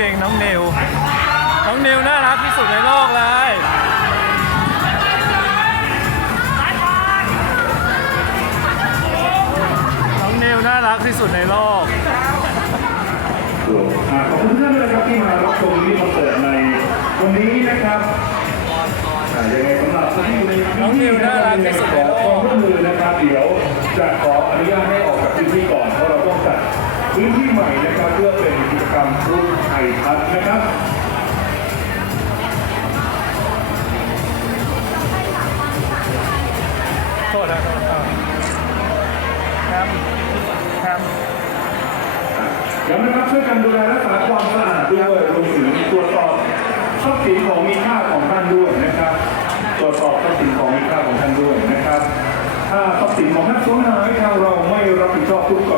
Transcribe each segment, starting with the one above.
ริงๆ น้องนิว น้องนิวน่ารักที่สุดในโลกเลยน้องนิวน่ารักที่สุดในโลกขอบคุณท่านด้วยนะครับที่มารับชมมินิคอนเสิร์ตในวันนี้นะครับยังไงสำหรับท่านที่อยู่ในพื้นที่รับยังไงขอความร่วมมือนะครับ เดี๋ยวจะขออนุญาตให้ออกจากพื้นที่ก พื้นที่ใหม่นะครับเพื่อเป็นกิจกรรมรุ่นไทยทัศน์นะครับโทษนะโทษนะแฮมแฮมย้ำนะครับช่วยกันดูแลรักษาความสะอาดด้วยรวมถึงตรวจสอบทรัพย์สินของมีค่าของท่านด้วยนะครับ ตรวจสอบทรัพย์สินของมีค่าของท่านด้วยนะครับ ถ้าทรัพย์สินของท่านสูญหายทางเราไม่รับผิดชอบทุกก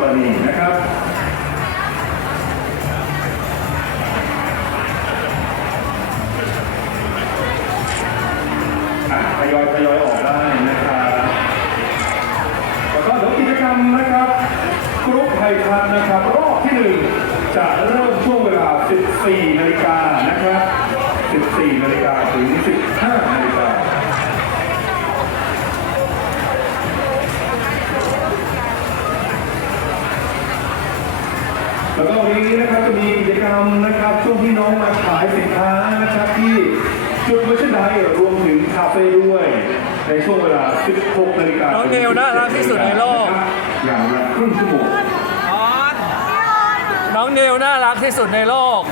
ยอยทยอยออกได้นะครับแล้วก็เดี๋ยวกิจกรรมนะครับกรุ๊ปไทยทันนะครับ รอบที่หนึ่งจะเริ่มช่วงเวลา 14 นาฬิกานะครับ 14 นาฬิกาถึง 15 นาฬิกาแล้วก็วันนี้นะครับจะมีกิจกรรมนะครับ ช่วงที่น้องมาขายสินค้านะครับที่จุดเวชไดรวมถึงคาเฟ่ด้วย ในช่วงเวลา 16นาฬิกาน้องนิวน่ารักที่สุดในโลก อย่างละครึ่งชั่วโมงน้องนิวน่ารักที่สุดในโลก